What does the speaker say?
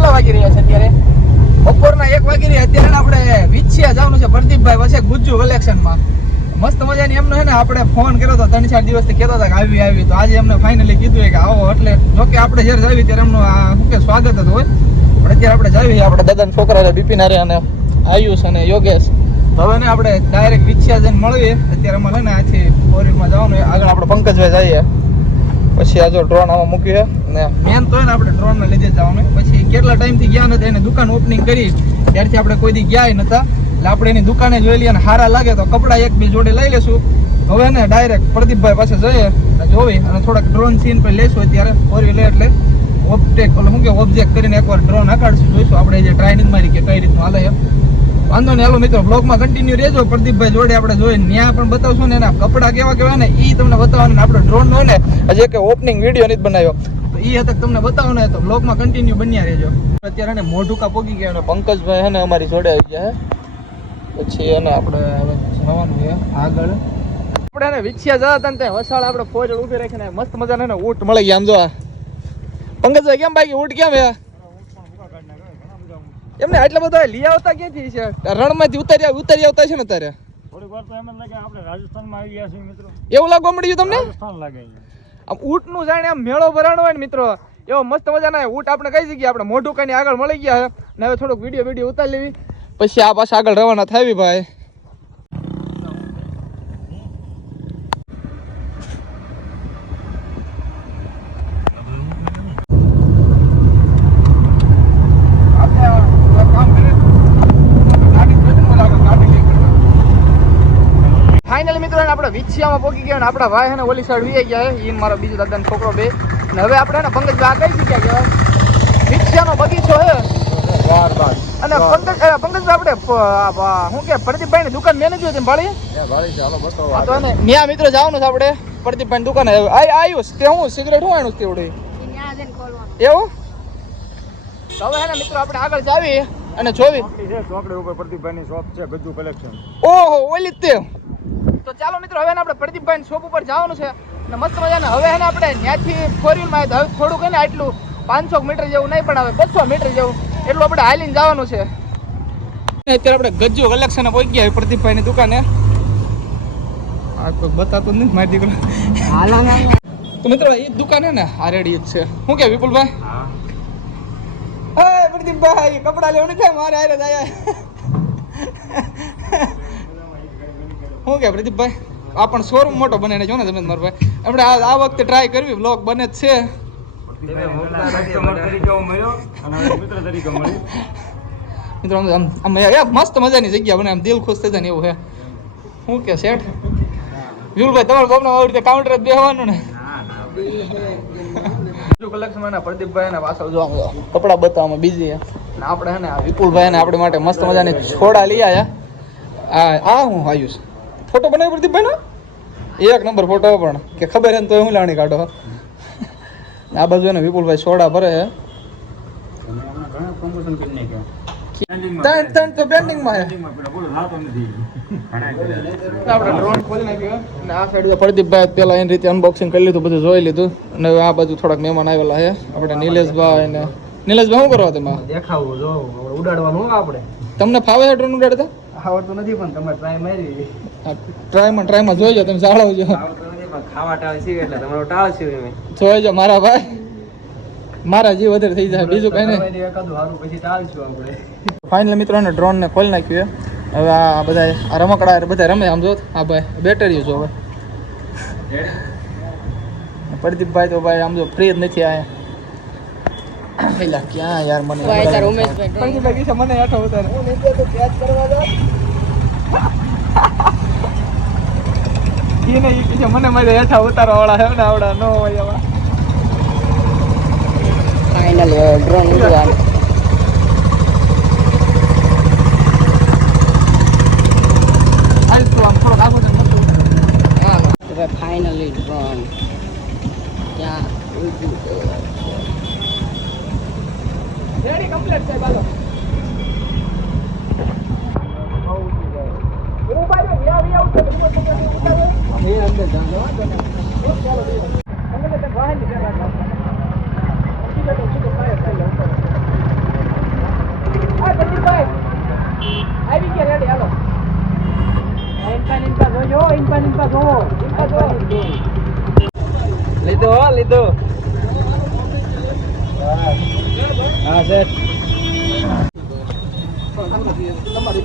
કેટલા વાગી રહ્યા છે અત્યારે? બપોરના 1 વાગી રહ્યા. અત્યારે આપણે વિછિયા જવાનું છે પ્રદીપભાઈ વચ્ચે ગુજ્જુ કલેક્શનમાં. મસ્ત મજાની એમનો છે ને આપણે ફોન કર્યો હતો 3-4 દિવસથી કહેતા હતા કે આવી તો આજે એમને ફાઇનલી કીધું કે આવો. એટલે જોકે આપણે જ્યારે જાવી ત્યારે એમનું શું કે સ્વાગત જ હોય, પણ અત્યારે આપણે જાવી આપણે દાદાના છોકરા બિપિન હારે અને આયુષ અને યોગેશ. તો હવે ને આપણે ડાયરેક્ટ વિછિયા જઈને મળીએ. અત્યારે અમારે છે ને આથી 4 વ્હીલમાં જવાનું. આગળ આપણે પંકજભાઈ જઈએ, પછી આ જો ડ્રોન આમાં મૂકીએ ને મેન તો ને આપણે ડ્રોનને લીધે જવાનું. પછી કેટલા ટાઈમથી ગયા નથી એને દુકાન ઓપનિંગ કરી ત્યારથી આપણે કોઈ દી ગયા નતા, એટલે આપણે એની દુકાને જોઈ લઈએ અને સારા લાગે તો કપડાં 1-2 જોડે લઈ લેશું. હવે ને ડાયરેક્ટ પ્રદીપભાઈ પાસે જઈએ અને જોઈ અને થોડાક ડ્રોન સીન પર લઈશું. અત્યારે 4 વ્હીલર એટલે ઓબ્જેક્ટ કરીને એકવાર ડ્રોન હકાડશું, જોઈશું આપણે જે ટ્રાઇનિંગ મારી કે કઈ રીતનું હાલે એમ. વાંધો નહીં, હાલો મિત્રો બ્લોગમાં કન્ટિન્યુ રહેજો. પ્રદીપભાઈ જોડે આપણે જોઈને ત્યાં પણ બતાવશું ને એના કપડાં કેવા ને એ તમને બતાવવાનું. આપણે ડ્રોન હોય ને હજી એક ઓપનિંગ વિડીયો નથી બનાવ્યો તો એ હતક તમને બતાવો ને તો બ્લોગમાં કન્ટિન્યુ બન્યા રહેજો. અત્યારે ને મોઢુકા પોગી ગયા અને પંકજભાઈ છે ને અમારી જોડે આવી ગયા. પછી એને આપણે જવાનું છે આગળ. આપણે એને વિછિયા જતા હતા ને ત્યાં વસાળ આપણે ફોજ ઊભી રાખીને મસ્ત મજાના ઊંટ મળી ગયા. આમ જો પંકજભાઈ કેમ બાકી ઊંટ કેમ હે એમને આટલા બધા લઈ આવતા ક્યાંથી છે? રણમાંથી ઉતારી આવતા છે ને અત્યારે? થોડીક વાર તો એમ જ લાગે આપણે રાજસ્થાનમાં આવી ગયા છીએ મિત્રો. એવું લાગવા મળ્યું તમને? રાજસ્થાન લાગે આમ ઊંટનું જાણે આમ મેળો ભરાણો હોય ને મિત્રો, એવો મસ્ત મજાના ઊંટ આપણે કઈ જગ્યાએ આપણે મોઢુકાની આગળ મળી ગયા છે ને. હવે થોડોક વિડીયો ઉતારી લેવી પછી આ પાછા આગળ રવાના થાવી ભાઈ. ફાઇનલી મિત્રો આપણે વિછિયામાં પહોંચી ગયા ને આપણા ભાઈ ને ઓલી સાઈડ વી ગયા છે. મારો બીજો દાદાનો છોકરો બે અને હવે આપણે ને પંકજભાઈ આ કઈ જગ્યા કહેવાય? વિછિયાનો બગીચો છે. અને પંકજભાઈ આપણે શું કે પ્રદીપભાઈ ની દુકાન મેનેજર છે ભાળી તો ને ન્યા મિત્રો જવાનું છે આપણે પ્રદીપભાઈ ની દુકાને. આયુષ તે હું સિગરેટ હું આણું તેવડું એવું. હવે હે ને મિત્રો આપણે આગળ જાવી અને જોવી ચોકડી ઉપર પ્રદીપભાઈની શોપ છે ગજ્જુ કલેક્શન. ઓહો ઓલી તે. તો ચાલો મિત્રો હવે આપણે પ્રદીપભાઈ શોપ ઉપર જવાનું છે અને મસ્ત મજાના. હવે એને આપણે ત્યાંથી 4 વ્હીલમાં હવે થોડુંક ને આટલું 500 મીટર જેવું નહીં પણ હવે 200 મીટર જેવું એટલું આપણે હાલીને જવાનું છે. અત્યારે આપણે ગજ્જુ કલેક્શન પહોંચી ગયા પ્રદીપભાઈની દુકાને. આ કોઈ બતાતું નથી મારી દીકરો. તો મિત્રો એ દુકાન હે ને આ રેડી જ છે. શું કે વિપુલભાઈ? હા પ્રદીપભાઈ કપડા લેવાનું થાય મારે હારે જાય. શું કે પ્રદીપભાઈ આ પણ શોરૂમ મોટો બને જો ને તમે મારો ભાઈ. આપણે આ વખતે ટ્રાય કરવી, બ્લોગ બને જ છે. મિત્રો આમ મસ્ત મજાની જગ્યા બને, આમ દિલ ખુશ થઈ જાય ને એવું છે. શું કે શેઠ વિપુલભાઈ તમારે બાપના આવી રીતે કાઉન્ટર જ બેસવાનું ને? કલેક્શનમાં પ્રદીપભાઈ ને પાછળ જો કપડા બતાવવામાં બીજી ને આપણે હે ને વિપુલભાઈ ને આપણે માટે મસ્ત મજાની છોડા લઈ આવ્યા. આ હું આયુષ ફોટો બનાવ્યો પ્રદીપભાઈ નો 1 નંબર ફોટો પણ કે ખબર હે ને તો હું લાણી કાઢો. આ બાજુ ને વિપુલભાઈ છોડા ભરે છે. ત્રણ તો પેન્ડિંગમાં છે. આપણે ડ્રોન ખોલી નાખ્યો અને આ સાઈડ પ્રદીપભાઈ પેલા એની રીતે અનબોક્સિંગ કરી લીધું, બધું જોઈ લીધું અને આ બાજુ થોડાક મહેમાન આવેલા છે આપણે નિલેશભાઈ ને. નિલેશભાઈ શું કરવા તમે દેખાવું જો ઉડાડવાનું આપણે? તમને ફાવે છે ડ્રોન ઉડાડતા? આવડતું નથી પણ તમે ટ્રાય મારી. ટ્રાયમાં જોઈજો, તમે જાળવજો. ખાવા ટાળ સીવે એટલે તમારો ટાળ સીવે જોઈજો મારા ભાઈ, મારા જીવ વધારે થઈ જાય બીજું કઈ નહીં. એકાદું સારું પછી ટાળશું આપણે. ફાઇનલ મિત્રોને ડ્રોનને ખોલી નાખ્યું. હવે આ બધા આ રમકડા બધા રમે. આમ જો આ ભાઈ બેટરી જો હવે પ્રદીપભાઈ તો ભાઈ આમ જો ફ્રી જ નથી આયા. પેલા ક્યાં યાર મને પ્રદીપભાઈ કીધું મને હેઠો ઉતારે મને મારે હેઠા ઉતારવા વાળા હે ને આવડા ન હોય એવા. Final drone finally drawn. Yeah, ready complete છે બાલો. એનો ભાઈ વી આઉટ છે તમે ઉતારો એ અંદર જાજો ચાલો તમે તો વાહન છે રાખો ઠીક છે તો ફાયર થઈ લો. લીધો હો લીધો હા સર તમારી